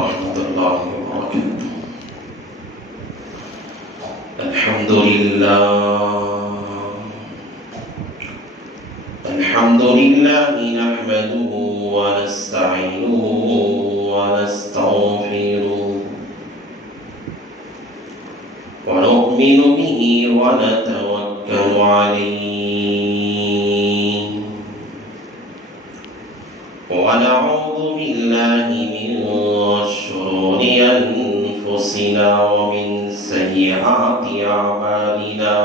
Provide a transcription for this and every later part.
ورحمة الله وبركاته. الحمد لله نحمده ونستعينه ونستغفره ونؤمن به ونتوكل عليه ونعوذ بالله من شرور أنفسنا ومن سيئات أعمالنا.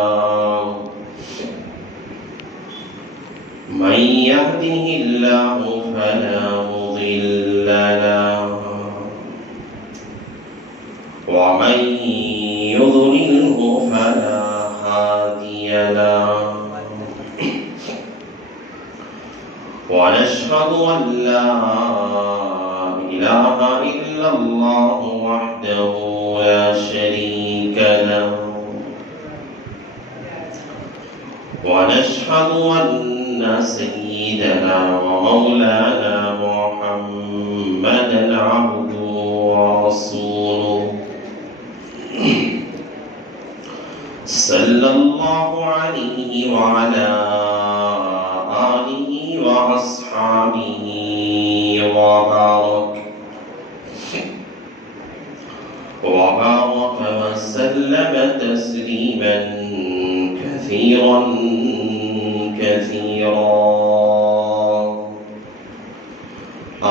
من يهده الله فلا مضل له ومن يضلله فلا هادي له. ونشهد أن لا إله إلا الله وحده لا شريك له. ونشهد أن سيدنا ومولانا محمدا عبده ورسوله صلى الله عليه وعلى آله وأصحابه وبارك وسلم تسليما كثيرا.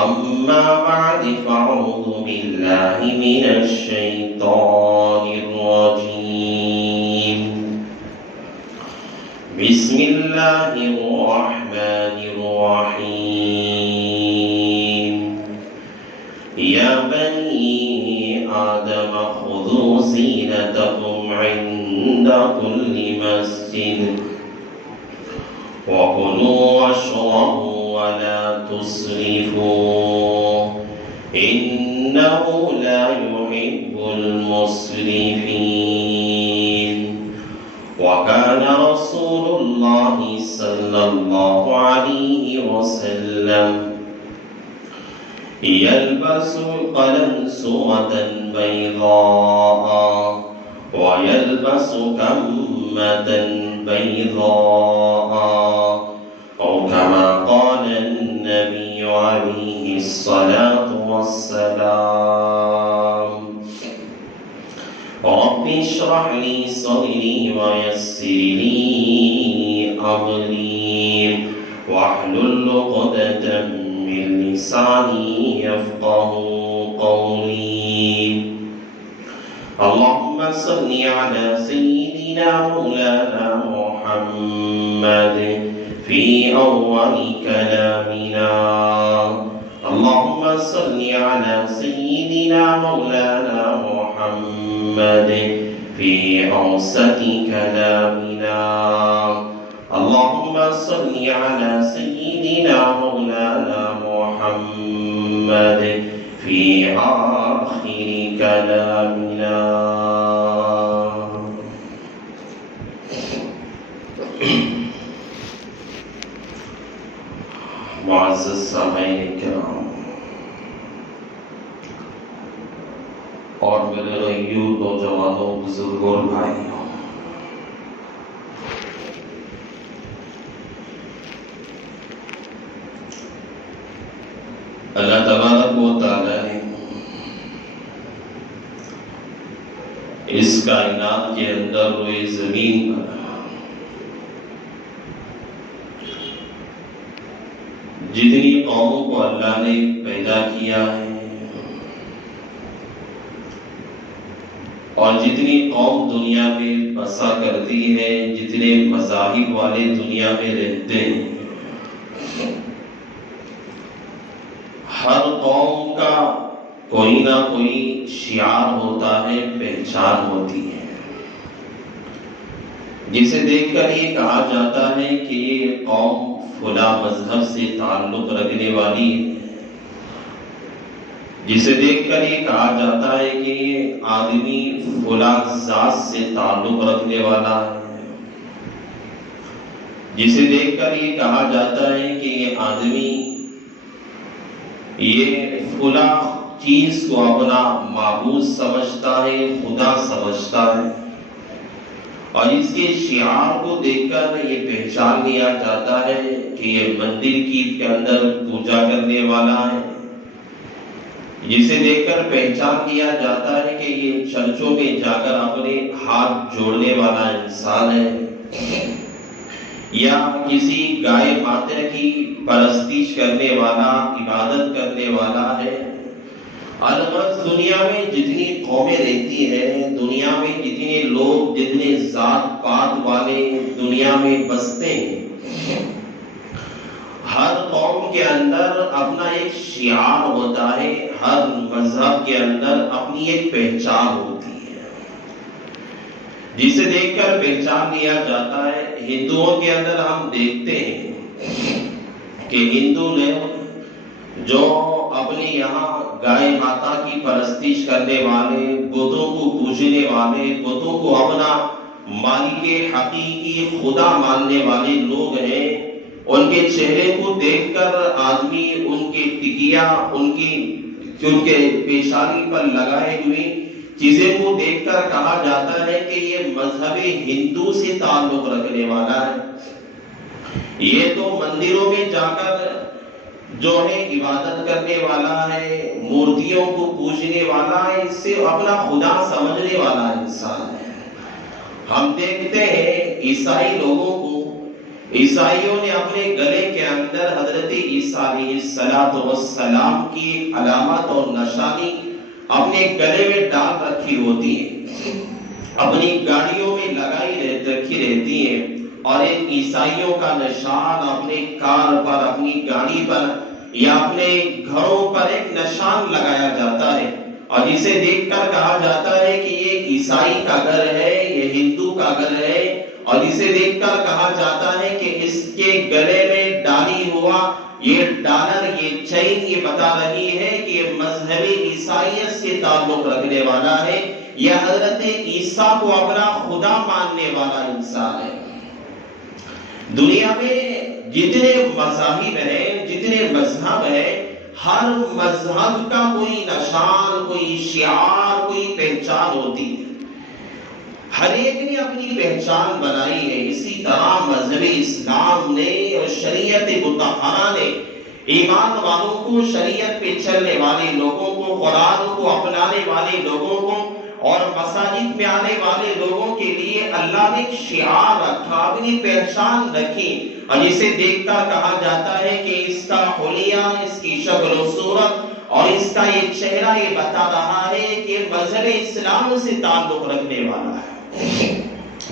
أما بعد فأعوذ بالله من الشيطان الرجيم. بسم الله الرحمن الرحيم. يا بني آدم خذوا زينتكم عند كل مسجد وكلوا واشربوا ولا تسرفوا إنه لا يحب المسرفين. وكان رسول الله صلى الله عليه وسلم يلبس قلنسوة بيضاء ويلبس كمة بيضاء أو كما قال النبي عليه الصلاة والسلام. رب اشرح لي صدري ويسر لي أمري واحلل عقدة من لساني يفقه قولي. اللهم صل على سيدنا مولانا محمد في أول كلامنا. اللهم صل على سيدنا مولانا محمد في أوسط كلامنا. اللهم صل على سيدنا مولانا محمد في آخر كلامنا. معزز سامعین کرام اور میرے غیور نوجوانوں بزرگوں اور بھائیوں، اللہ تبارک و تعالی نے اس کائنات کے اندر روئے زمین پر جتنی قوموں کو اللہ نے پیدا کیا ہے اور جتنی قوم دنیا میں بسا کرتی ہے، جتنے مذاہب والے دنیا میں رہتے ہیں، ہر قوم کا کوئی نہ کوئی شعار ہوتا ہے، پہچان ہوتی ہے، جسے دیکھ کر یہ کہا جاتا ہے کہ یہ قوم فلاں مذہب سے تعلق رکھنے والی ہے، جسے دیکھ کر یہ کہا جاتا ہے کہ یہ آدمی فلاں ذات سے تعلق رکھنے والا ہے، جسے دیکھ کر یہ کہا جاتا ہے کہ یہ آدمی یہ فلاں چیز کو اپنا معبود سمجھتا ہے، خدا سمجھتا ہے، اور اس کے شعار کو دیکھ کر یہ پہچان لیا جاتا ہے کہ یہ مندر کے اندر پوجا کرنے والا ہے، جسے دیکھ کر پہچان لیا جاتا ہے کہ یہ چرچوں میں جا کر اپنے ہاتھ جوڑنے والا انسان ہے، یا کسی گائے ماتا کی پرستش کرنے والا، عبادت کرنے والا ہے۔ الغرض دنیا میں جتنی قومیں رہتی ہیں، دنیا میں جتنے لوگ، جتنے ذات پات والے دنیا میں بستے ہیں، ہر قوم کے اندر اپنا ایک شعار ہوتا ہے، ہر مذہب کے اندر اپنی ایک پہچان ہوتی ہے جسے دیکھ کر پہچان لیا جاتا ہے۔ ہندوؤں کے اندر ہم دیکھتے ہیں کہ ہندو لوگ جو اپنے یہاں گائے ماتا کی پرستش کرنے والے، بتوں کو پوجنے والے، بتوں کو اپنا مالک حقیقی خدا ماننے والے لوگ ہیں، ان کے چہرے کو دیکھ کر آدمی ان کے ٹکیا، ان کے پیشانی پر لگائے ہوئی چیزیں کو دیکھ کر کہا جاتا ہے کہ یہ مذہب ہندو سے تعلق رکھنے والا ہے، یہ تو مندروں میں جا کر جو ہے عبادت کرنے والا ہے، مورتیوں کو پوجنے والا ہے، اس سے اپنا خدا سمجھنے والا انسان ہے۔ ہم دیکھتے ہیں عیسائی لوگوں کو، عیسائیوں نے اپنے گلے کے اندر حضرت عیسیٰ علیہ السلام کی علامت اور نشانی اپنے گلے میں ڈال رکھی ہوتی ہے، اپنی گاڑیوں میں لگائی رکھی رہتی ہے، اور ایک عیسائیوں کا نشان اپنے کار پر، اپنی گاڑی پر یا اپنے گھروں پر ایک نشان لگایا جاتا ہے، اور جسے دیکھ کر کہا جاتا ہے کہ یہ عیسائی کا گھر ہے، یہ ہندو کا گھر ہے، اور جسے دیکھ کر کہا جاتا ہے کہ اس کے گلے میں ڈالی ہوا یہ ڈالر، یہ چین، یہ بتا رہی ہے کہ یہ مذہب عیسائیت سے تعلق رکھنے والا ہے، یہ حضرت عیسیٰ کو اپنا خدا ماننے والا انسان ہے۔ دنیا میں جتنے مذاہب ہیں، جتنے مذہب ہیں، ہر مذہب کا کوئی نشان، کوئی شعار، کوئی پہچان ہوتی ہے، ہر ایک نے اپنی پہچان بنائی ہے۔ اسی طرح مذہب اسلام نے اور شریعت مطہرہ نے ایمان والوں کو، شریعت پہ چلنے والے لوگوں کو، قرآن کو اپنانے والے لوگوں کو اور مساجد میں آنے والے لوگوں کے لیے اللہ نے ایک شعار رکھا، اپنی پہچان رکھی، اور اسے دیکھ کر کہا جاتا ہے کہ اس کا حلیہ، اس کی شکل و صورت اور اس کا یہ چہرہ یہ بتا رہا ہے کہ مذہب اسلام سے تعلق رکھنے والا ہے۔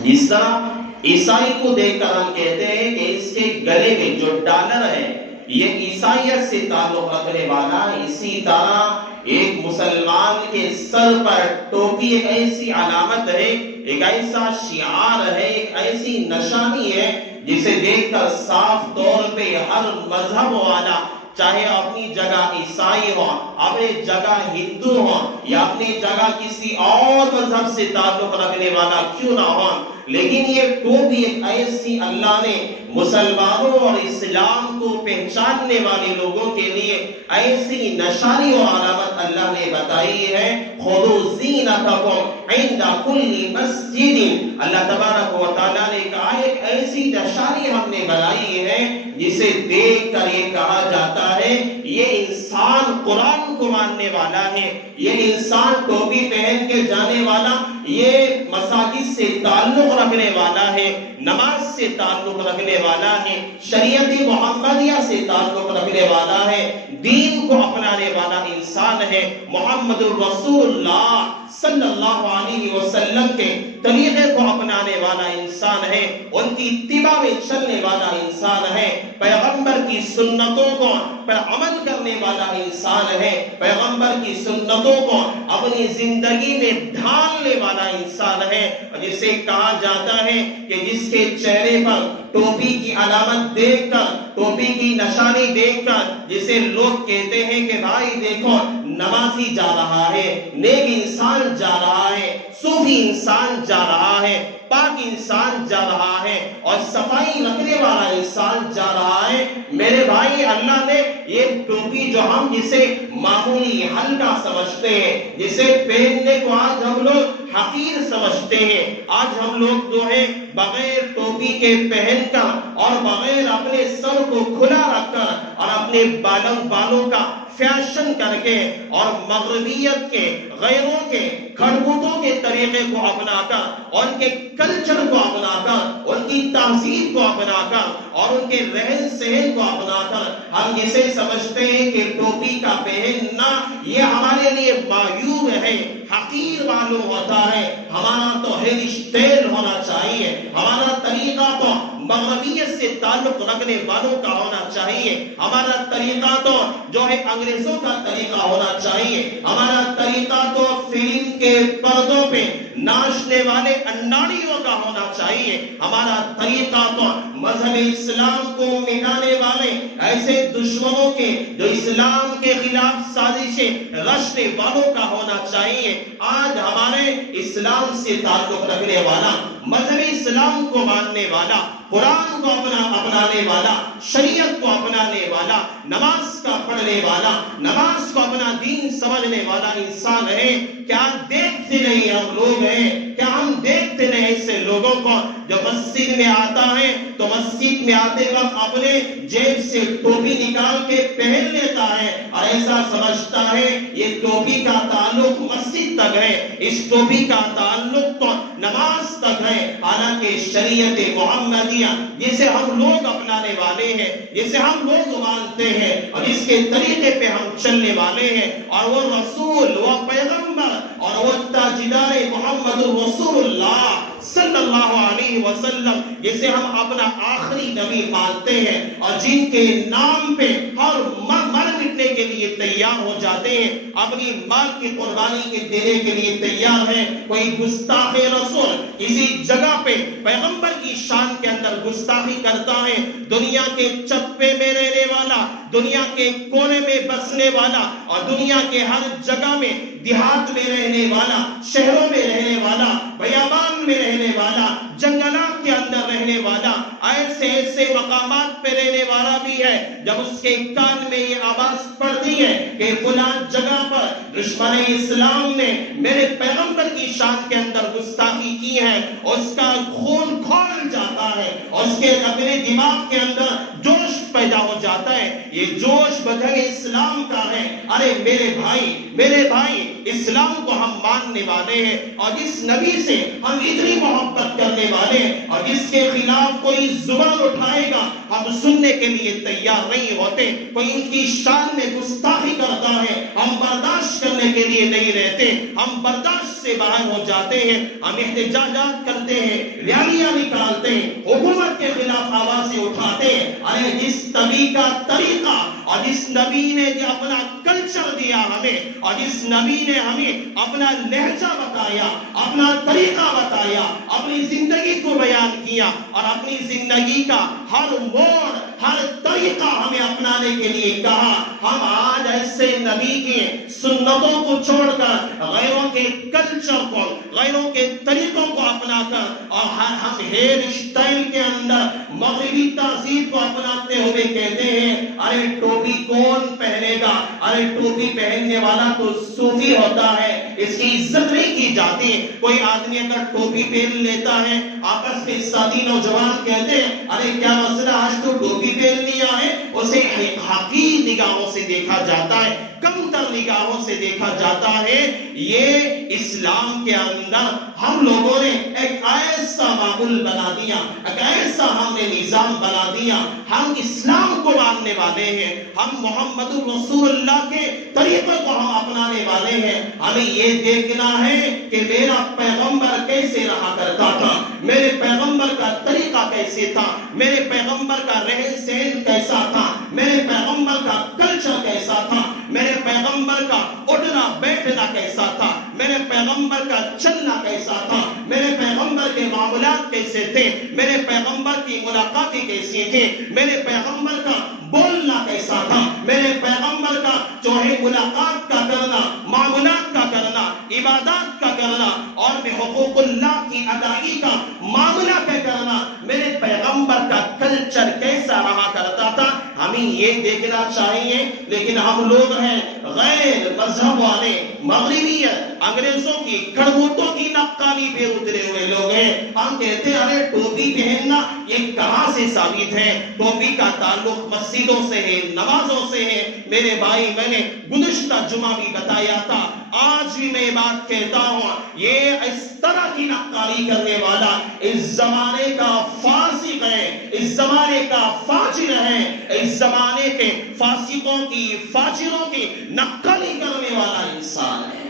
جس طرح عیسائی کو دیکھ کر ہم کہتے ہیں کہ اس کے گلے میں جو ڈالر ہے یہ عیسائیت سے تعلق رکھنے والا ہے، اسی طرح ایک مسلمان کے سر پر ٹوپی ایک ایسی علامت ہے، ایک ایسا شعار ہے، ایک ایسی نشانی ہے جسے دیکھ کر صاف طور پہ ہر مذہب والا، چاہے اپنی جگہ عیسائی ہو، اپنی جگہ ہندو ہو، یا اپنی جگہ کسی اور مذہب سے تعلق رکھنے والا کیوں نہ ہو، لیکن یہ ٹوپی ایک ایسی اللہ نے مسلمانوں اور اسلام کو پہچاننے والے لوگوں کے لیے ایسی نشانی اور علامت اللہ نے بتائی ہے۔ خُذُوا زِینَتَکُمْ عِنْدَ کُلِّ مَسْجِدٍ، اللہ تبارک و تعالیٰ نے کہا ایک ایسی نشانی ہم نے بنائی ہے جسے دیکھ کر یہ کہا جاتا ہے یہ انسان قرآن کو ماننے والا ہے، یہ انسان ٹوپی پہن کے جانے والا، یہ مساجد سے تعلق رکھنے والا ہے، نماز سے تعلق رکھنے والا ہے، شریعت محمدیہ سے تعلق رکھنے والا ہے، دین کو اپنانے والا انسان ہے، محمد الرسول اللہ صلی اللہ علیہ وسلم کے طریقے کو اپنانے والا انسان ہے، ان کی اتباع میں چلنے والا انسان ہے، پیغمبر کی سنتوں کو پر عمل کرنے والا انسان ہے، پیغمبر کی سنتوں کو اپنی زندگی میں ڈھالنے والا انسان ہے، جسے کہا جاتا ہے کہ جس کے چہرے پر ٹوپی کی علامت دیکھ کر، ٹوپی کی نشانی دیکھ کر، جسے لوگ کہتے ہیں کہ بھائی دیکھو نمازی جا رہا ہے، نیک انسان جا رہا ہے، صوفی انسان جا رہا ہے، پاک انسان جا رہا ہے، اور صفائی رکھنے والا انسان جا رہا ہے۔ میرے بھائی، اللہ نے یہ ٹوپی جو ہم جسے معمولی ہلکا سمجھتے ہیں، جسے پہننے کو آج ہم لوگ حقیر سمجھتے ہیں، آج ہم لوگ جو ہے بغیر ٹوپی کے پہن کر اور بغیر اپنے سر کو کھلا رکھ کر اور اپنے بالوں کا فیشن کر کے اور مغربیت کے، غیروں کے، کھڑبوتوں کے طریقے کو اپنا کر، ان کے کلچر کو اپنا کر، ان کی تہذیب کو اپنا کر اور ان کے رہن سہن کو اپنا کر ہم جسے سمجھتے ہیں کہ ٹوپی کا پہننا یہ ہمارے لیے معیوب ہے، حقیر معلوم ہوتا ہے۔ ہمارا تو ہیئر اسٹائل ہونا چاہیے، ہمارا طریقہ تو مغربیت سے تعلق رکھنے والوں کا ہونا چاہیے، ہمارا طریقہ تو جو ہے انگریزوں کا طریقہ ہونا چاہیے، ہمارا طریقہ تو فلم کے پردوں پہ ناچنے والے اناڑیوں کا ہونا چاہیے، ہمارا طریقہ تو مذہب اسلام کو مٹانے والے ایسے دشمنوں کے جو اسلام کے خلاف سازشیں رچنے والوں کا ہونا چاہیے۔ آج ہمارے اسلام سے تعلق رکھنے والا، مذہب اسلام کو ماننے والا، قرآن کو اپنانے والا، شریعت کو اپنانے والا، نماز کا پڑھنے والا، نماز کو اپنا دین سمجھنے والا انسان ہے۔ کیا دیکھتے نہیں ہم لوگ ہیں؟ کیا ہم دیکھتے نہیں ایسے لوگوں کو جو مسجد میں آتا ہے تو مسجد میں آتے وقت اپنے جیب سے ٹوپی نکال کے پہن لیتا ہے اور ایسا سمجھتا ہے یہ ٹوپی کا تعلق مسجد تک ہے، اس ٹوپی کا تعلق تو نماز تک ہے، حالانکہ شریعت محمدیہ جسے ہم لوگ اپنانے والے ہیں، جسے ہم لوگ مانتے ہیں اور اس کے طریقے پہ ہم چلنے والے ہیں، اور وہ رسول، وہ پیغمبر اور وہ تاجدار محمد رسول اللہ صلی اللہ علیہ وسلم جسے ہم اپنا آخری نبی مانتے ہیں اور جن کے نام پہ ہر مر مٹنے کے لیے تیار ہو جاتے ہیں، اپنی مال کی قربانی کے دینے کے لیے تیار ہیں۔ کوئی گستاخ رسول کسی جگہ پہ پیغمبر کی شان کے اندر گستاخی کرتا ہے، دنیا کے چپے میں رہنے والا، دنیا کے کونے میں بسنے والا اور دنیا کے ہر جگہ میں، دیہات میں رہنے والا، شہروں میں رہنے والا، بیابان میں رہنے والا، جنگلات کے اندر رہنے والا، ایسے ایسے مقامات پہ رہنے والا بھی ہے، جب اس کے کان میں یہ آواز پڑتی ہے کہ فلاں جگہ پر دشمن اسلام نے میرے پیغمبر کی شان کے اندر گستاخی کی ہے، اس کا خون کھول جاتا ہے، اس کے اپنے دماغ کے اندر جوش پیدا ہو جاتا ہے، یہ جوش وجہ اسلام کا ہے۔ ارے میرے بھائی، اسلام کو ہم ماننے والے ہیں اور جس نبی سے ہم اتنی محبت کرنے والے ہیں اور جس کے خلاف کوئی زبان اٹھائے گا ہم سننے کے لیے تیار نہیں ہوتے، کوئی ان کی شان میں گستاخی کرتا ہے ہم برداشت کرنے کے لیے نہیں رہتے، ہم برداشت سے باہر ہو جاتے ہیں، ہم احتجاجات کرتے ہیں، ریالیاں نکالتے ہیں، حکومت کے خلاف آوازیں اٹھاتے ہیں۔ ارے جس نبی کا طریقہ اور جس نبی نے جو اپنا کلچر دیا ہمیں اور جس نبی نے ہمیں اپنا لہجہ بتایا، اپنا طریقہ بتایا، اپنی زندگی کو بیان کیا اور اپنی زندگی کا ہر موڑ، ہر طریقہ ہمیں اپنانے کے لیے کہا، ہم آج ایسے نبی کی سنتوں کو چھوڑ کر غیروں کے کلچر کو، غیروں کے طریقوں کو اپنا کر اور ہم ہیئر اسٹائل کے اندر مغربی تہذیب کو اپناتے ہوئے کہتے ہیں ارے ٹوپی کون پہنے گا، ارے ٹوپی پہننے والا تو صوفی ہوتا ہے، اس کی عزت نہیں کی جاتی۔ کوئی آدمی اگر ٹوپی پہن لیتا ہے، آپس میں ساتھی نوجوان کہتے ہیں ارے کیا مسئلہ آج تو ٹوپی پہن لیا ہے، اسے حقیر نگاہوں سے دیکھا جاتا ہے، کم تر نگاہوں سے دیکھا جاتا ہے۔ یہ اسلام کے اندر ہم لوگوں نے ایک ایسا معمول بنا دیا، ایک ایسا ہم نے نظام بنا دیا، ہم اسلام کو ماننے والے ہیں، ہم محمد رسول اللہ کے طریقوں کو ہم اپنانے والے ہیں، ہمیں یہ دیکھنا ہے کہ میرا پیغمبر کیسے رہا کرتا تھا، میرے پیغمبر کا طریقہ کیسے تھا، میرے پیغمبر کا رہن سہن کیسا تھا، میرے پیغمبر کا کلچر کیسا تھا، میرے پیغمبر پیغمبر کا اٹھنا بیٹھنا کیسا تھا، میرے پیغمبر کا چلنا کیسا تھا، میرے پیغمبر کے معاملات کیسے تھے، میرے پیغمبر کی ملاقاتیں کیسی تھی، میرے پیغمبر کا بولنا کیسا تھا، میرے پیغمبر کا جو ہے ملاقات کا کرنا، معاملات کا کرنا، عبادات کا کرنا اور حقوق اللہ کی ادائیگی کا معاملہ پہ کرنا، میرے پیغمبر کا کلچر کیسا رہا کرتا تھا، ہمیں یہ دیکھنا چاہیے۔ لیکن ہم لوگ ہیں غیر مذہب والے، مغربیت، انگریزوں کی کھڑبوتوں کی نقالی پہ اترے ہوئے لوگ ہیں۔ ہم کہتے ہیں ارے ٹوپی پہننا یہ کہاں سے ثابت ہے؟ ٹوپی کا تعلق مسجدوں سے ہے، نمازوں سے ہے۔ میرے بھائی، میں نے گزشتہ جمعہ بھی بتایا تھا، آج بھی میں بات کہتا ہوں، یہ اس طرح کی نقالی کرنے والا اس زمانے کا فاسق ہے، اس زمانے کا فاجر ہے، اس زمانے کے فاسقوں کی، فاجروں کی نقالی کرنے والا انسان ہے۔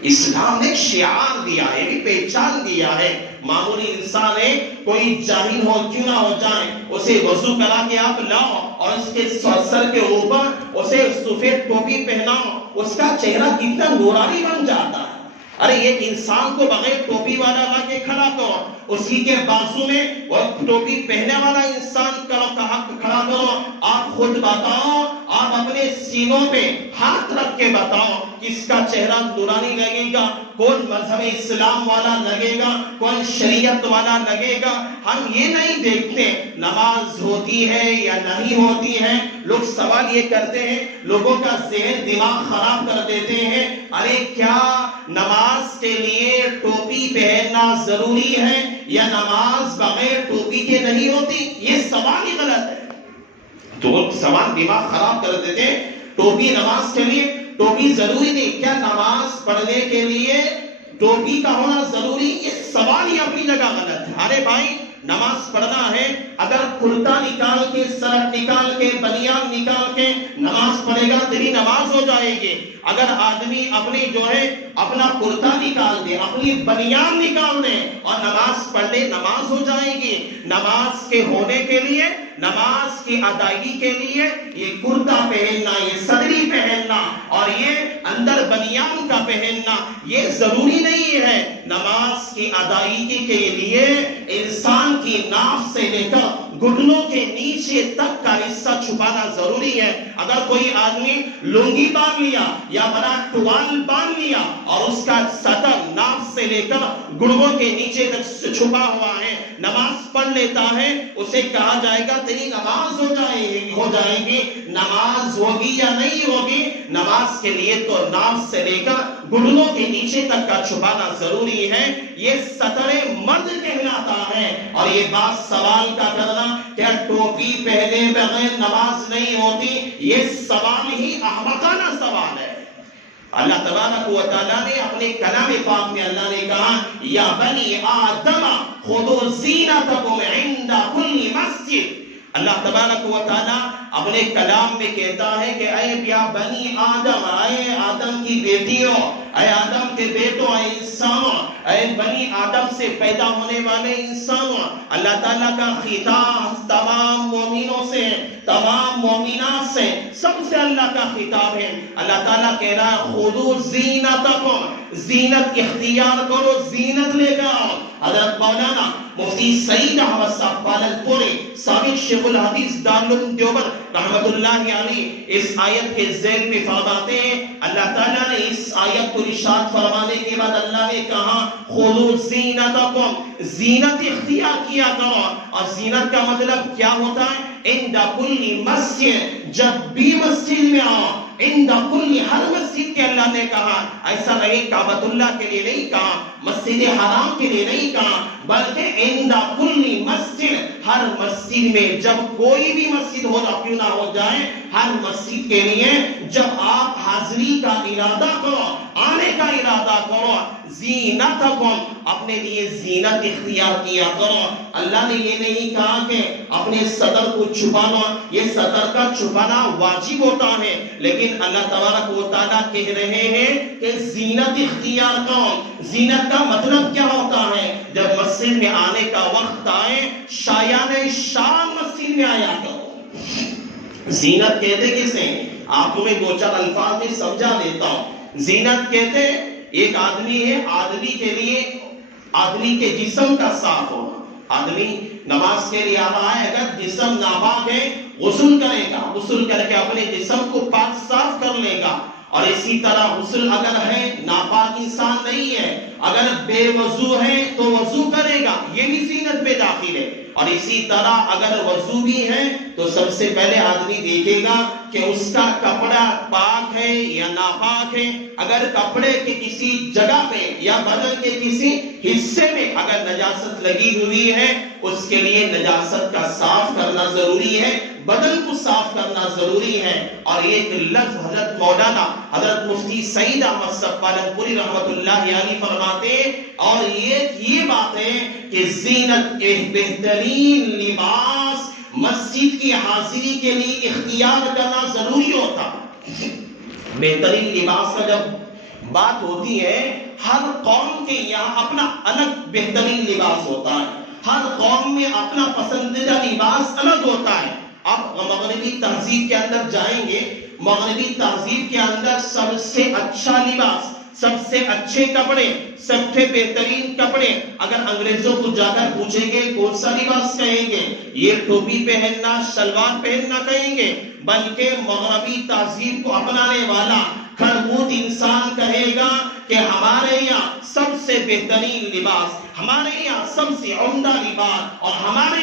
اسلام نے شعار دیا ہے، پہچان دیا ہے۔ معمولی انسان ہے، کوئی جاہل ہو کیوں نہ ہو جائے، اسے وضو کرا کے آپ لاؤ اور اس کے سر کے اوپر اسے سفید ٹوپی پہناؤ، اس کا چہرہ کتنا نورانی بن جاتا ہے۔ ارے ایک انسان کو بغیر ٹوپی والا لا کے کھڑا کرو، اسی کے بازو میں وہ ٹوپی پہنے والا انسان کھڑا کرو، آپ خود بتاؤ، آپ اپنے سینوں پہ ہاتھ رکھ کے بتاؤ، کس کا چہرہ نورانی لگے گا؟ کون مذہب اسلام والا لگے گا؟ کون شریعت والا لگے گا؟ ہم یہ نہیں دیکھتے نماز ہوتی ہے یا نہیں ہوتی ہے۔ لوگ سوال یہ کرتے ہیں، لوگوں کا ذہن دماغ خراب کر دیتے ہیں، ارے کیا نماز کے لیے ٹوپی پہننا ضروری ہے یا نماز بغیر ٹوپی کے نہیں ہوتی؟ یہ سوال ہی غلط ہے۔ تو سوال دماغ خراب کر دیتے ہیں، ٹوپی نماز کے لیے ٹوپی ضروری نہیں، کیا نماز پڑھنے کے لیے ٹوپی کا ہونا ضروری؟ یہ سوال ہی اپنی جگہ غلط ہے۔ ارے بھائی، نماز پڑھنا ہے، اگر کرتا نکال کے، سرٹ نکال کے، بنیان نکال کے نماز پڑھے گا تیری نماز ہو جائے گی۔ اگر آدمی اپنی جو ہے اپنا کرتا نکال دے، اپنی بنیان نکال دے اور نماز پڑھ لے، نماز ہو جائے گی۔ نماز کے ہونے کے لیے، نماز کی ادائیگی کے لیے یہ کرتا پہننا، یہ صدری پہننا اور یہ اندر بنیان کا پہننا یہ ضروری نہیں ہے۔ نماز کی ادائیگی کے لیے انسان کی ناف سے لے کر گھٹنوں کے نیچے تک کا حصہ چھپانا ضروری ہے۔ اگر کوئی آدمی لنگی باندھ لیا یا بڑا ٹوال باندھ لیا اور اس کا سطر ناف سے لے کر گھٹنوں کے نیچے تک چھپا ہوا ہے، نماز پڑھ لیتا ہے، اسے کہا جائے گا تیری نماز ہو جائے گی۔ نماز ہوگی یا نہیں ہوگی؟ نماز کے لیے تو ناف سے لے کر گھٹنوں کے نیچے تک کا چھپانا ضروری ہے۔ یہ سطر مرد کہلاتا ہے۔ اور یہ بات سوال کا کرنا کیا ٹوپی پہنے بغیر نماز نہیں ہوتی، یہ سوال ہی احمقانہ سوال ہے۔ اللہ تبارک و تعالیٰ نے اپنے کلام پاک میں اللہ نے کہا یا بنی آدم خذوا زینتکم عند کل مسجد۔ اللہ تبارک و تعالیٰ اپنے کلام میں کہتا ہے کہ اے یا بنی آدم، اے آدم کی بیٹیوں، اے آدم کے بیٹوں، اے انسانوں، اے بنی آدم سے پیدا ہونے والے انسانوں، اللہ تعالیٰ کا خطاب تمام مومنوں سے، تمام مومنات سے، سب سے اللہ کا خطاب ہے۔ اللہ تعالیٰ کہہ رہا ہے خذوا زینتکم، زینت اختیار کرو، زینت لے کر آؤ۔ حضرت مولانا مفتی سعید احمد صاحب پالنپوری، سابق شیخ الحدیث دارالعلوم دیوبند رحمت اللہ علیہ، اس آیت کے ذیل میں فرماتے ہیں، اللہ تعالیٰ نے اس آیت کو ارشاد فرمانے کے بعد اللہ نے کہا خذوا زینتکم، زینت اختیار کیا کرو۔ اور زینت کا مطلب کیا ہوتا ہے؟ عند کل مسجد، جب بھی مسجد میں آؤ، عند کل، ہر مسجد کے اللہ نے کہا، ایسا نہیں کعبۃ اللہ کے لیے نہیں کہا، مسجد حرام کے لیے نہیں کہا، بلکہ عند کل مسجد، ہر مسجد میں، جب کوئی بھی مسجد ہو کیوں نہ ہو جائے، ہر مسجد کے لیے جب آپ حاضری کا ارادہ کرو، آنے کا ارادہ کرو، زینتکم، اپنے لیے زینت اختیار کیا کرو۔ اللہ نے یہ نہیں کہا کہ اپنے صدر کو چھپانا، یہ صدر کا چھپانا واجب ہوتا ہے، لیکن اللہ تبارک و تعالیٰ کہہ رہے ہیں کہ زینت اختیار کرو۔ زینت کا مطلب کیا ہوتا ہے؟ جب مسجد میں آنے کا وقت آئے، شایان شام مسجد میں آیا کرو۔ زینت کہتے کسے؟ آپ تمہیں دو چار الفاظ میں سمجھا دیتا ہوں. زینت کہتے ہیں ایک آدمی ہے، آدمی کے لیے آدمی کے جسم کا صاف ہونا. آدمی نماز کے لیے آ رہا ہے، اگر جسم ناپاک ہے غسل کرے گا، غسل کر کے اپنے جسم کو پاک صاف کر لے گا. اور اسی طرح غسل اگر ہے، ناپاک انسان نہیں ہے، اگر بے وضو ہے تو وضو کرے گا، یہ بھی زینت میں داخل ہے. اور اسی طرح اگر وضو بھی ہے تو سب سے پہلے آدمی دیکھے گا کہ اس کا کپڑا پاک ہے یا ناپاک ہے. اگر کپڑے کے کسی جگہ پہ یا بدن کے کسی حصے میں اگر نجاست لگی ہوئی ہے، اس کے لیے نجاست کا صاف کرنا ضروری ہے، بدن کو صاف کرنا ضروری ہے. اور ایک لفظ حضرت مولانا حضرت مفتی سعید احمد صاحب پالنپوری رحمت اللہ علیہ فرماتے ہیں، اور یہ بات ہے کہ زینت ایک بہترین لباس مسجد کی حاضری کے لیے اختیار کرنا ضروری ہوتا. بہترین لباس کا جب بات ہوتی ہے، ہر قوم کے یہاں اپنا الگ بہترین لباس ہوتا ہے، ہر قوم میں اپنا پسندیدہ لباس الگ ہوتا ہے. آپ مغربی تہذیب کے اندر جائیں گے، مغربی تہذیب کے اندر سب سے اچھا لباس، سب سے اچھے کپڑے، سب سے بہترین کپڑے، اگر انگریزوں کو جا کر پوچھیں گے کون سا لباس کہیں گے، یہ ٹوپی پہننا، شلوار پہننا کہیں گے. بلکہ مغربی تہذیب کو اپنانے والا کھڑبوت انسان کہے گا کہ ہمارے یہاں سب سے بہترین لباس، ہمارے یہاں سب سے عمدہ لباس، اور ہمارے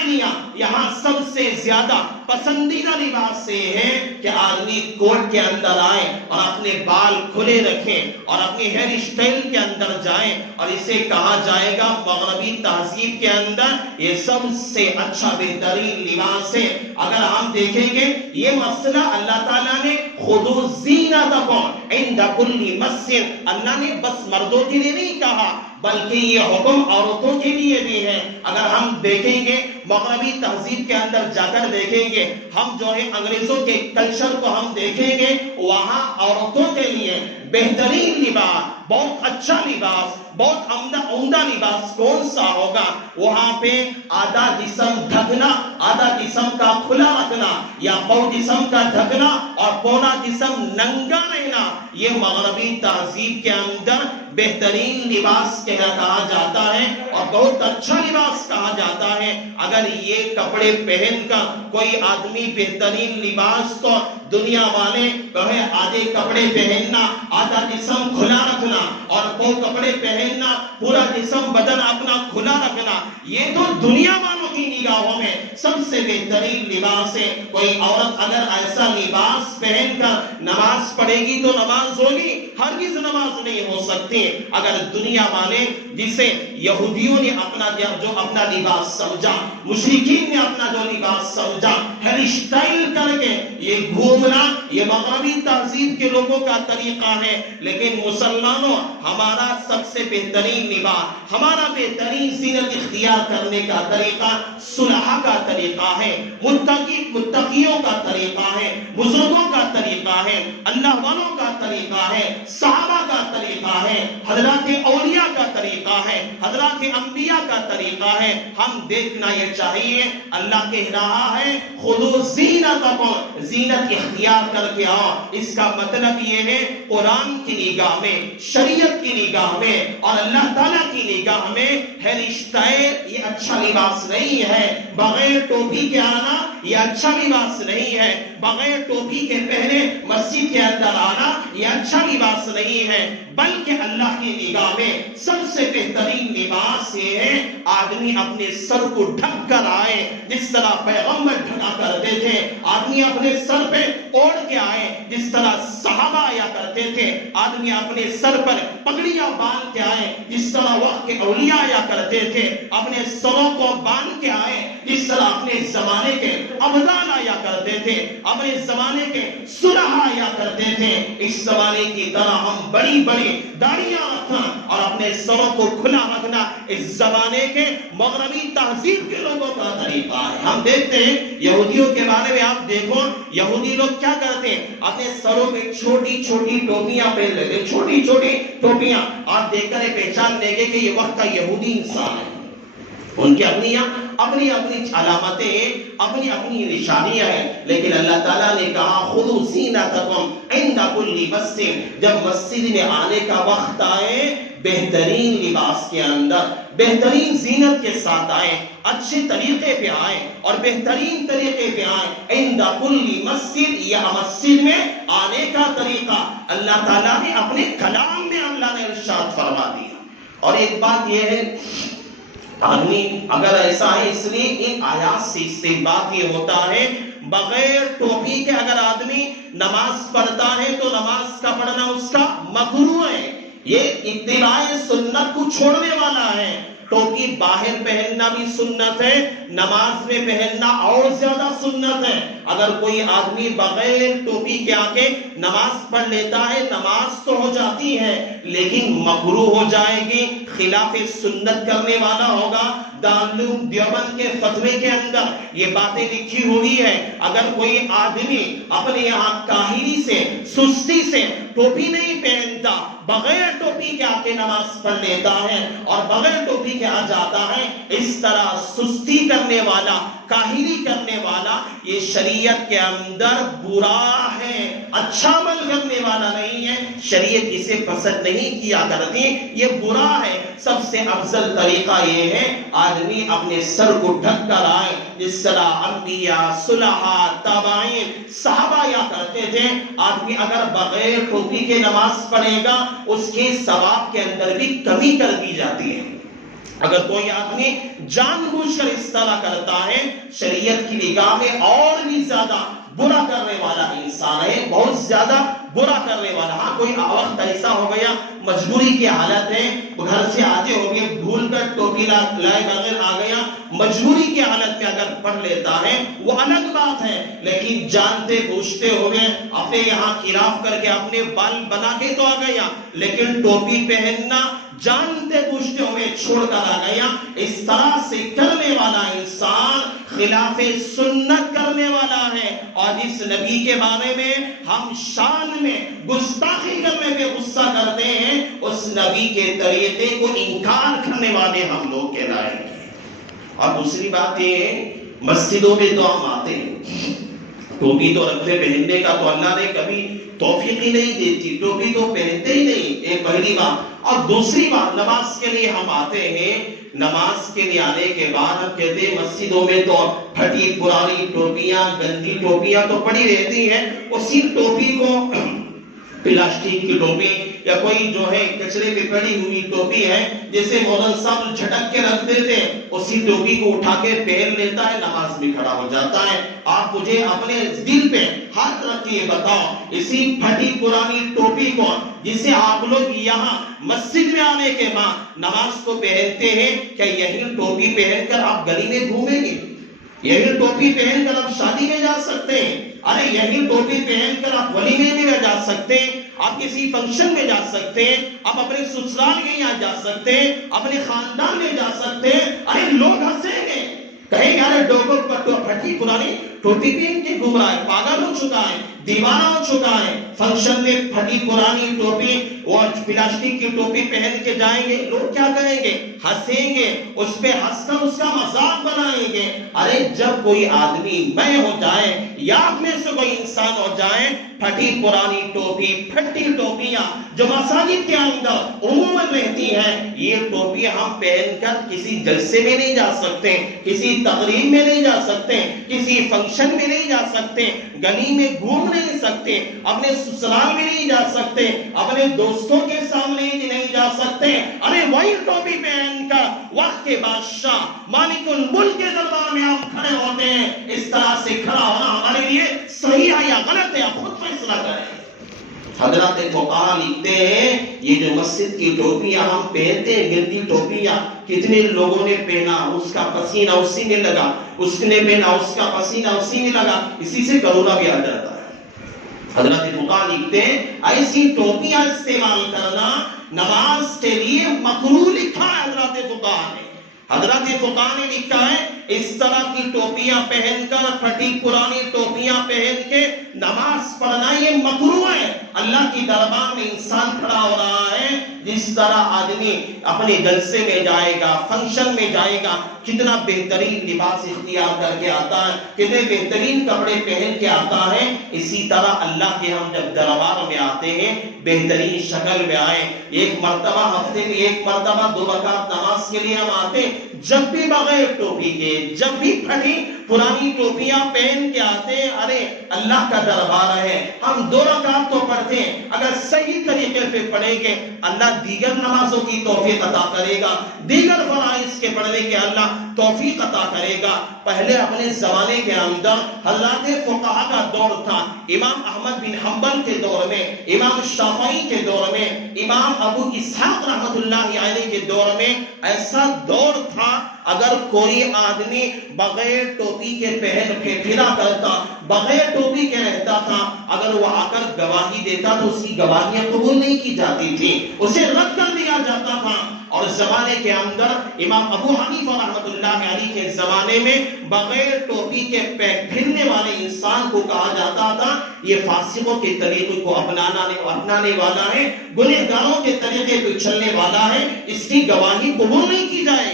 یہاں سب سے زیادہ پسندیدہ لباس سے ہے کہ آدمی کوٹ کے اندر آئے اور اپنے بال کھلے رکھیں اور اپنی ہیئر اسٹائل کے اندر جائیں، اور اسے کہا جائے گا مغربی تہذیب کے اندر یہ سب سے اچھا بہترین لباس ہے. اگر ہم دیکھیں گے یہ مسئلہ اللہ تعالیٰ نے خُذُوا زِینَتَکُم عِندَ کُلِّ مسجد، اللہ نے بس مردوں کے لیے نہیں کہا بلکہ یہ حکم عورتوں کے لیے بھی ہے. اگر ہم دیکھیں گے مغربی تہذیب کے اندر جا کر دیکھیں گے، ہم جو ہے انگریزوں کے کلچر کو ہم دیکھیں گے، وہاں عورتوں کے لیے بہترین لباس، بہت اچھا لباس، بہت عمدہ لباس کون سا ہوگا؟ وہاں پہ آدھا جسم ڈھکنا، آدھا جسم کا کھلا رکھنا، یا پورا جسم کا ڈھکنا اور پورا جسم ننگا رہنا، یہ مغربی تہذیب کے اندر بہترین لباس کہا جاتا ہے اور بہت اچھا لباس کہا جاتا ہے. اگر یہ کپڑے پہن کر کوئی آدمی بہترین لباس تو دنیا والے کہے آدھے کپڑے پہننا، آدھا جسم کھلا رکھنا، اور وہ کپڑے پہننا، پورا جسم بدن اپنا کھلا رکھنا، یہ تو دنیا والوں کی نگاہوں میں سب سے بہترین لباس ہے. کوئی عورت اگر ایسا لباس پہن کر نماز پڑھے گی تو نماز ہوگی؟ ہرگز نماز نہیں ہو سکتی. اگر دنیا والے جسے یہودیوں نے اپنا لباس سمجھا، مشرکین نے اپنا جو لباس سمجھا، ہیئر اسٹائل کر کے یہ گھومنا، یہ مغربی تہذیب کے لوگوں کا طریقہ ہے. لیکن مسلمانوں، ہمارا سب سے بہترین لباس، ہمارا بہترین زینت اختیار کرنے کا طریقہ صلح کا طریقہ ہے، متقیوں کا طریقہ ہے، بزرگوں کا طریقہ ہے، اللہ والوں کا طریقہ ہے، صحابہ کا طریقہ ہے، حضرات اولیاء کا طریقہ ہے، حضرات انبیاء کا طریقہ ہے. ہم دیکھنا یہ چاہیے، اللہ کہہ رہا ہے خُذُوا زِینَتَکُم، زینت اختیار کر کے آؤ. اس کا مطلب یہ ہے قرآن کی نگاہ میں، شریعت کی نگاہ میں اور اللہ تعالیٰ کی نگاہ میں ہیئر اسٹائل یہ اچھا لباس نہیں ہے. بغیر ٹوپی کے آنا یہ اچھا لباس نہیں ہے. بغیر ٹوپی کے پہنے مسجد کے اندر آنا یہ اچھا لباس نہیں ہے. بلکہ اللہ کی نگاہ میں سب سے بہترین لباس یہ ہے آدمی اپنے سر کو ڈھک کر آئے، جس طرح پیغمبر ڈھکا کرتے تھے. آدمی اپنے سر پہ اوڑھ کے آئے جس طرح صحابہ آیا کرتے تھے. آدمی اپنے سر پر پگڑیاں باندھ کے آئے جس طرح وقت کے اولیاء آیا کرتے تھے. اپنے سروں کو باندھ کے آئے جس طرح اپنے زمانے کے ابدال آیا کرتے تھے، اپنے زمانے کے صلح آیا کرتے تھے. اس زمانے کی طرح ہم بڑی بڑی داڑیاں رکھنا اور اپنے سروں کو کھلا رکھنا اس زمانے کے مغربی تہذیب کے لوگوں کا طریقہ ہے. ہم دیکھتے ہیں یہودیوں کے بارے میں، آپ دیکھو یہودی لوگ کیا کرتے ہیں، اپنے سروں میں چھوٹی چھوٹی ٹوپیاں پہن لیتے ہیں، چھوٹی چھوٹی ٹوپیاں. آپ دیکھ کر پہچان لیں گے کہ یہ وقت کا یہودی انسان ہے. ان کی اپنی علامتیں، اپنی نشانیاں ہیں، لیکن اللہ تعالیٰ نے کہا خُذُوا زِینَتَکُمْ عِنْدَ کُلِّ مَسْجِد، جب مسجد میں آنے کا وقت آئے بہترین لباس کے اندر، بہترین زینت کے ساتھ آئیں، اچھے طریقے پہ آئیں اور بہترین طریقے پہ آئیں۔ عِنْدَ کُلِّ مَسْجِد، یا مسجد میں آنے کا طریقہ اللہ تعالیٰ نے اپنے کلام میں اللہ نے ارشاد فرما دیا۔ اور ایک بات یہ ہے، آدمی اگر ایسا ہے، اس لیے ان آیات سے استنباط یہ ہوتا ہے بغیر ٹوپی کے اگر آدمی نماز پڑھتا ہے تو نماز کا پڑھنا اس کا مکروہ ہے، یہ اتباع سنت کو چھوڑنے والا ہے۔ ٹوپی باہر پہننا بھی سنت ہے، نماز میں پہننا اور زیادہ سنت ہے۔ اگر کوئی آدمی بغیر ٹوپی کے آکے نماز پڑھ لیتا ہے، نماز تو ہو جاتی ہے لیکن مکروہ ہو جائے گی، خلاف سنت کرنے والا ہوگا۔ دارالعلوم دیوبند کے فتوے کے اندر یہ باتیں لکھی ہوئی ہے، اگر کوئی آدمی اپنے یہاں کاہلی سے، سستی سے ٹوپی نہیں پہنتا، بغیر ٹوپی کے آکے نماز پڑھ لیتا ہے اور بغیر ٹوپی کے آ جاتا ہے، اس طرح سستی کرنے والا، کاہلی کرنے والا، یہ شریعت کے اندر برا ہے، اچھا عمل کرنے والا نہیں ہے، شریعت اسے پسند نہیں کیا کرتی، یہ برا ہے۔ سب سے افضل طریقہ یہ ہے آدمی اپنے سر کو ڈھک کر آئے، جس طرح انبیاء، صلحاء، تابعین، صحابہ یا کرتے تھے۔ آدمی اگر بغیر ٹوپی کے نماز پڑھے گا، اس کے ثواب کے اندر بھی کمی کر دی جاتی ہے۔ اگر کوئی آدمی جان بوجھ کر اس طرح کرتا ہے، شریعت کی نگاہ میں اور بھی زیادہ برا کرنے والا انسان ہے، بہت زیادہ برا کرنے والا۔ ہاں کوئی وقت ایسا ہو گیا، مجبوری کی حالت ہے، گھر سے آتے ہو گئے، بھول کر ٹوپی لائے بغیر آ گیا، مجبوری کی حالت میں اگر پڑھ لیتا ہے وہ الگ بات ہے، لیکن جانتے بوجھتے ہوئے اپنے یہاں خلاف کر کے اپنے بال بنا کے تو آ گیا، لیکن ٹوپی پہننا جانتے بوجھتے ہوئے چھوڑ کر آ گیا، اس طرح سے کرنے والا انسان خلاف سنت کرنے والا ہے۔ اور اس نبی کے بارے میں ہم شان میں گستاخی کرنے پہ غصہ کرتے ہیں، اس نبی کے طریقے کو انکار کرنے والے ہم لوگ کہلائیں گے۔ اور دوسری بات یہ ہے، مسجدوں میں تو ہم آتے ہیں، ٹوپی تو رکھتے پہننے کا تو اللہ نے کبھی توفیق ہی نہیں دیتی، ٹوپی تو پہنتے ہی نہیں، ایک پہلی بات۔ اور دوسری بات، نماز کے لیے ہم آتے ہیں، نماز کے لیے آنے کے بعد ہم کہتے ہیں مسجدوں میں تو پھٹی پرانی ٹوپیاں، گندی ٹوپیاں تو پڑی رہتی ہیں، اسی ٹوپی کو، پلاسٹک کی ٹوپی یا کوئی جو ہے کچرے پہ پڑی ہوئی ٹوپی ہے، جیسے مولانا صاحب جھٹک کے رکھ دیتے ہیں، اسی ٹوپی کو اٹھا کے پہن لیتا ہے، نماز میں کھڑا ہو جاتا ہے۔ آپ مجھے اپنے دل پہ ہاتھ رکھ کے بتاؤ، اسی پھٹی پرانی ٹوپی کو جسے آپ لوگ یہاں مسجد میں آنے کے بعد نماز کو پہنتے ہیں، کیا یہی ٹوپی پہن کر آپ گلی میں گھومیں گے؟ یہی ٹوپی پہن کر آپ شادی میں جا سکتے ہیں؟ ارے یہی ٹوپی پہن کر آپ ولیمے میں جا سکتے ہیں، آپ کسی فنکشن میں جا سکتے ہیں، آپ اپنے سسرال کے یہاں جا سکتے ہیں، اپنے خاندان میں جا سکتے ہیں۔ ارے لوگ ہنسیں گے، کہیں گے ارے ڈوگوں پر پھٹی پرانی ٹوپی پہن کے گھوم رہا ہے، پاگل ہو چکا ہے، دیوانہ ہو چکا ہے۔ فنکشن میں پھٹی پرانی ٹوپی اور پلاسٹک کی ٹوپی پہن کے جائیں گے، لوگ کیا کہیں گے؟ ہنسیں گے، اس پہ ہنس کر اس کا مذاق بنائیں گے۔ ارے جب کوئی آدمی میں ہو جائے یا آپ میں سے کوئی انسان ہو جائے، پھٹی پرانی ٹوپی، پھٹی ٹوپیاں جو مساجد کے اندر عموماً رہتی ہیں، یہ ٹوپی ہم پہن کر کسی جلسے میں نہیں جا سکتے، کسی تقریب میں نہیں جا سکتے، کسی فنکشن میں نہیں جا سکتے، گلی میں گھوم نہیں سکتے، اپنے سسرال میں نہیں جا سکتے، اپنے دوستوں کے سامنے نہیں جا سکتے۔ ارے وہی ٹوپی پہن کر وقت کے بادشاہ مالک الملک کے دربار میں ہم کھڑے ہوتے ہیں، اس طرح سے کھڑا ہونا ہمارے لیے صحیح ہے یا غلط ہے؟ آپ خود فیصلہ کریں۔ حضرات فقہا لکھتے ہیں یہ جو مسجد کی ٹوپیاں ہم پہنتے ہیں، گندی ٹوپیاں، کتنے لوگوں نے پہنا، اس کا پسینہ اسی میں لگا، اس نے پہنا، اس کا پسینہ اسی میں لگا، اسی سے کرونا بھی آ جاتا ہے۔ حضرات فقہا لکھتے ہیں ایسی ٹوپیاں استعمال کرنا نماز کے لیے مکروہ لکھا ہے حضرات فقہا نے۔ حضرات فقہا نے لکھا ہے اس طرح کی ٹوپیاں پہن کر، پھٹی پرانی ٹوپیاں پہن کے نماز پڑھنا یہ مکروہ ہے۔ اللہ کی دربار میں انسان کھڑا ہو رہا ہے، جس طرح آدمی اپنے جلسے میں جائے گا، فنکشن میں جائے گا، کتنا بہترین لباس اختیار کر کے آتا ہے، کتنے بہترین کپڑے پہن کے آتا ہے، اسی طرح اللہ کے ہم جب دربار میں آتے ہیں بہترین شکل میں آئیں. ایک مرتبہ ہفتے میں ایک مرتبہ 2 رکعت نماز کے لیے ہم آتے ہیں، جب بھی بغیر ٹوپی کے، جب بھی پھٹی پرانی ٹوپیاں پہن کے آتے ہیں. ارے اللہ کا دربار ہے، ہم 2 رکعت تو پڑھتے ہیں، اگر صحیح طریقے پہ پڑھیں گے اللہ دیگر نمازوں کی توفیق عطا کرے گا، دیگر فرائض کے پڑھنے کے اللہ توفیق عطا کرے گا. پہلے اپنے زمانے کے اندر حضرات فقہا کا دور تھا. امام احمد بن حنبل کے دور میں، امام شافعی کے دور میں، امام ابو اسحاق رحمۃ اللہ علیہ کے دور میں ایسا دور تھا اگر کوئی آدمی بغیر ٹوپی کے پہن کے پھرا کرتا، بغیر ٹوپی کے رہتا تھا، اگر وہ آ کر گواہی دیتا تو اس کی گواہیاں قبول نہیں کی جاتی تھی، اسے رد کر دیا جاتا تھا. اور زمانے کے اندر امام ابو حنیفہ رحمۃ اللہ علیہ کے زمانے میں بغیر ٹوپی کے پھرنے والے انسان کو کہا جاتا تھا یہ فاسقوں کے طریقے کو اپنانے والا ہے، گنہگاروں کے طریقے پہ چلنے والا ہے، اس کی گواہی قبول نہیں کی جائے.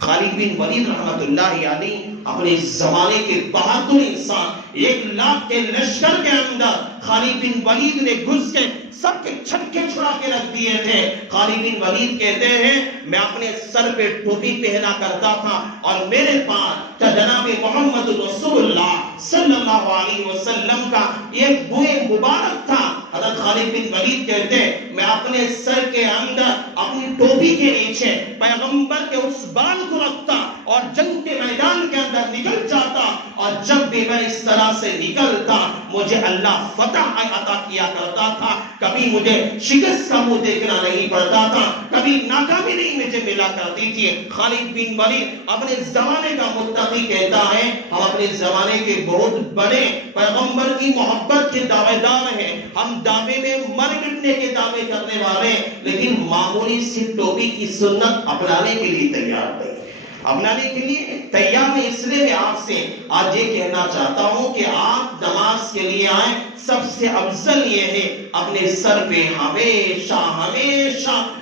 خالد بن ولید رحمۃ اللہ علیہ اپنے زمانے کے بہادر انسان، 1 لاکھ کے لشکر کے اندر خالد بن ولید نے گھس کے سب کے چھکے چھڑا کے رکھ دیے تھے. خالد بن ولید کہتے ہیں میں اپنے سر پہ ٹوپی پہنا کرتا تھا اور میرے پاس جناب محمد رسول اللہ صلی اللہ علیہ وسلم کا ایک بوئے مبارک تھا. حضرت خالد بن ولید کہتے ہیں میں اپنے سر کے اندر اپنی ٹوپی کے نیچے پیغمبر کے اس بال کو رکھتا اور جنگ کے میدان کے اندر نکل جاتا، اور جب بھی میں اس طرح سے نکلتا مجھے اللہ فتح عطا کیا کرتا تھا، کبھی مجھے شکست کا منہ دیکھنا نہیں پڑتا تھا، کبھی ناکامی نہیں مجھے ملا کرتی تھی. خالد بن ولید اپنے زمانے کا متقی کہتا ہے ہم اپنے زمانے کے بہت بڑے پیغمبر کی محبت کے دعوے دار ہیں، ہم دعوے میں مر مٹنے کے دعوے کرنے والے، لیکن معمولی سی ٹوپی کی سنت اپنانے کے لیے تیار نہیں. اپنانے کے لیے تیار نہیں. اس لیے میں آپ سے آج یہ کہنا چاہتا ہوں کہ آپ نماز کے لیے آئیں، سب سے افضل یہ ہے اپنے سر پہ ہمیشہ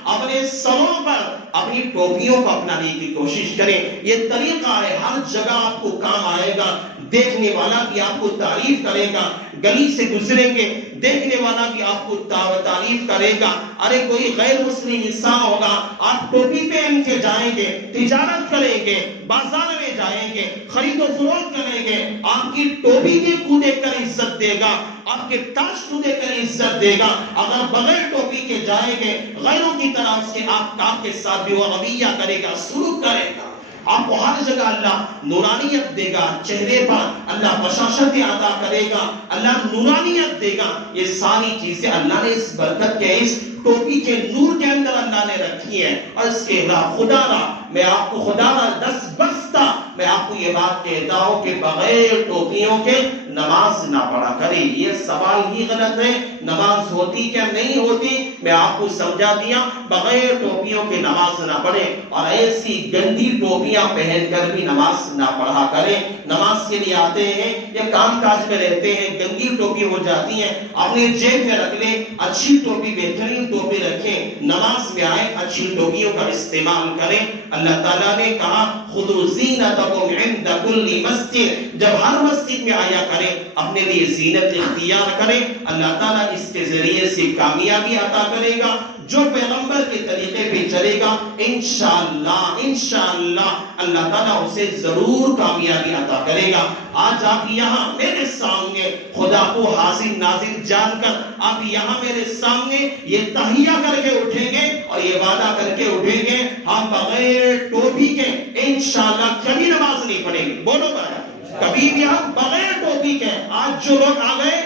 اپنے سروں پر اپنی ٹوپیوں کو اپنانے کی کوشش کریں. یہ طریقہ ہے، ہر جگہ آپ کو کام آئے گا، دیکھنے والا بھی آپ کو تعریف کرے گا، گلی سے گزریں گے دیکھنے والا بھی آپ کو تعریف کرے گا. ارے کوئی غیر مسلم انسان ہوگا، آپ ٹوپی پہن کے جائیں گے، تجارت کریں گے، بازار میں جائیں گے، خرید و فروخت کریں گے، آپ کی ٹوپی کو دیکھ کر عزت دے گا، آپ کے تاج کو دیکھ کر عزت دے گا. اگر بغیر ٹوپی کے جائیں گے غیروں کی طرح اس کے آپ کے ساتھ بھی وہ رویہ کرے گا، سلوک کرے گا. آپ کو ہر جگہ اللہ نورانیت دے گا، چہرے پر اللہ بشاشت عطا کرے گا، اللہ نورانیت دے گا. یہ ساری چیزیں اللہ نے اس برکت کے اس ٹوپی کے نور کے اندر اللہ نے رکھی ہے. اور اس کے علاوہ خدا را میں آپ کو خدا را دس بستہ میں آپ کو یہ بات کہتا ہوں کہ بغیر ٹوپیوں کے نماز نہ پڑھا کرے. یہ سوال ہی غلط ہے، نماز ہوتی کیا نہیں ہوتی میں آپ کو سمجھا دیا. بغیر ٹوپیوں کے نماز نہ پڑھے اور ایسی گندی ٹوپیاں پہن کر بھی نماز نہ پڑھا کریں. نماز کے لیے آتے ہیں یا کام کاج میں رہتے ہیں، گندی ٹوپی ہو جاتی ہے، اپنے جیب میں رکھ لیں، اچھی ٹوپی بہترین ٹوپی رکھیں، نماز میں آئے اچھی ٹوپیوں کا استعمال کریں. اللہ تعالیٰ نے کہا خذوا زینتکم عند کل مسجد، جب ہر مسجد میں آیا کریں اپنے لیے زینت اختیار کریں. اللہ تعالیٰ اس کے ذریعے سے کامیابی عطا کرے گا. جو پیغمبر کے طریقے پہ چلے گا انشاءاللہ اللہ تعالیٰ اسے ضرور کامیابی عطا کرے گا. آج آپ یہاں میرے سامنے خدا کو حاضر ناظر جان کر آپ یہاں میرے سامنے یہ تحیہ کر کے اٹھیں گے اور یہ وعدہ کر کے اٹھیں گے ہم بغیر ٹوپی کے انشاءاللہ کبھی نماز نہیں پڑھیں گے. بولو بھائی کبھی بھی ہم بغیر ٹوپی کے. آج جو لوگ آ گئے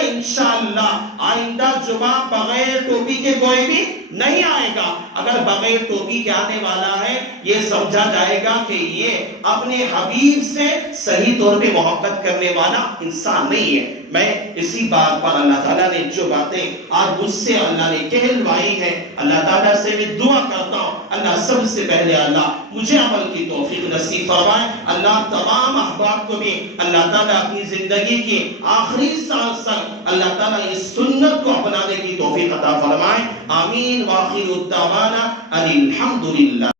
انشاءاللہ آئندہ جمعہ بغیر ٹوپی کے کوئی بھی نہیں آئے گا. اگر بغیر ٹوپی کے آنے والا ہے یہ سمجھا جائے گا کہ یہ اپنے حبیب سے صحیح طور پہ محبت کرنے والا انسان نہیں ہے. میں اسی بات پر اللہ تعالیٰ نے جو باتیں آج مجھ سے اللہ نے کہلوائی ہے اللہ تعالیٰ سے میں دعا کرتا ہوں اللہ سب سے پہلے اللہ مجھے عمل کی توفیق نصیب فرمائے. اللہ تمام احباب کو بھی اللہ تعالیٰ اپنی زندگی کی آخری سال تک اللہ تعالیٰ اس سنت کو اپنانے کی توفیق عطا عطا فرمائے. آمین. وآخر الدعوانا ان الحمدللہ.